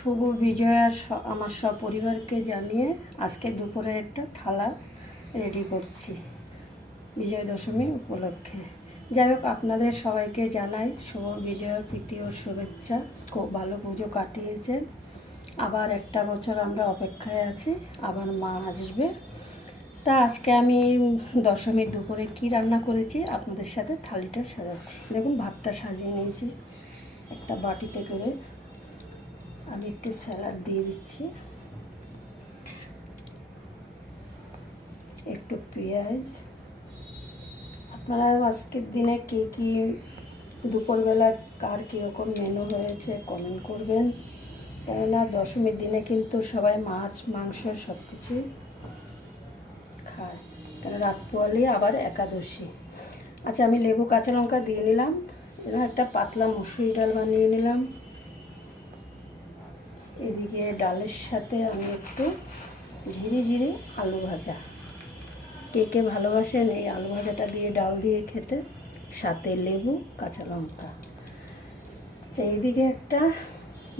শুভ বিজয়ার আমার সব পরিবারকে জানিয়ে আজকে দুপুরের একটা থালা রেডি করছি বিজয়া দশমী উপলক্ষে। যাই হোক, আপনাদের সবাইকে জানাই শুভ বিজয়ার প্রীতি ও শুভেচ্ছা। খুব ভালো পুজো কাটিয়েছে, আবার একটা বছর আমরা অপেক্ষায় আছি, আবার মা আসবে। তা আজকে আমি দশমীর দুপুরে কি রান্না করেছি আপনাদের সাথে থালিটা সাজাচ্ছি। দেখুন, ভাতটা সাজিয়ে নিয়েছি একটা বাটিতে করে। আমি একটু স্যালাড দিয়ে দিচ্ছি, একটু পেঁয়াজ। আপনারা আজকের দিনে কে কী দুপুরবেলা কার কীরকম মেনু হয়েছে কমেন্ট করবেন। কেননা দশমীর দিনে কিন্তু সবাই মাছ মাংস সব কিছুই খায়, কেন রাত পোয়ালি আবার একাদশী। আচ্ছা, আমি লেবু কাঁচা লঙ্কা দিয়ে নিলাম। এবার একটা পাতলা মুসুরি ডাল বানিয়ে নিলাম। এদিকে ডালের সাথে আমি একটু ঝিরি আলু ভাজা। কে কে ভালোবাসেন এই আলু ভাজাটা দিয়ে ডাল দিয়ে খেতে, সাথে লেবু কাঁচা লঙ্কা। আচ্ছা, এইদিকে একটা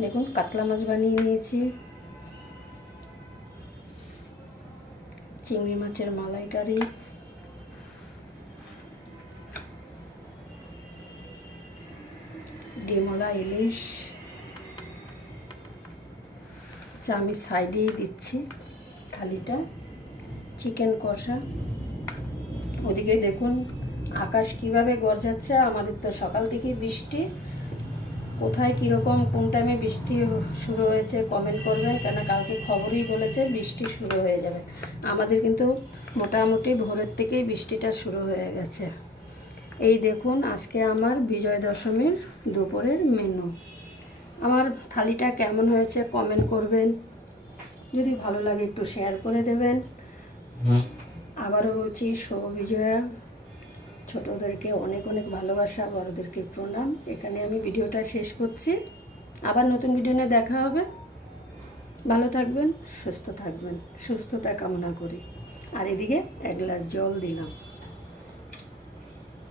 দেখুন কাতলা মাছ বানিয়ে নিয়েছি, চিংড়ি মাছের মালাইকারি, ডিমলা ইলিশ। আচ্ছা, আমি সাইডেই দিচ্ছি থালিটা চিকেন কষা। ওদিকে দেখুন আকাশ কিভাবে গরজাচ্ছে। আমাদের তো সকাল থেকে বৃষ্টি, কোথায় কীরকম কোন টাইমে বৃষ্টি শুরু হয়েছে কমেন্ট করবেন, কেন কালকে খবরই বলেছে বৃষ্টি শুরু হয়ে যাবে। আমাদের কিন্তু মোটামুটি ভোরের থেকেই বৃষ্টিটা শুরু হয়ে গেছে। এই দেখুন আজকে আমার বিজয় দশমীর দুপুরের মেনু। আমার থালিটা কেমন হয়েছে কমেন্ট করবেন, যদি ভালো লাগে একটু শেয়ার করে দেবেন। আবারও বলছি শুভ বিজয়া। ছোটদেরকে অনেক অনেক ভালোবাসা, বড়দেরকে প্রণাম। এখানে আমি ভিডিওটা শেষ করছি। আবার নতুন ভিডিও নিয়ে দেখা হবে। ভালো থাকবেন, সুস্থ থাকবেন, সুস্থতা কামনা করি। আর এদিকে এক গ্লাস জল দিলাম।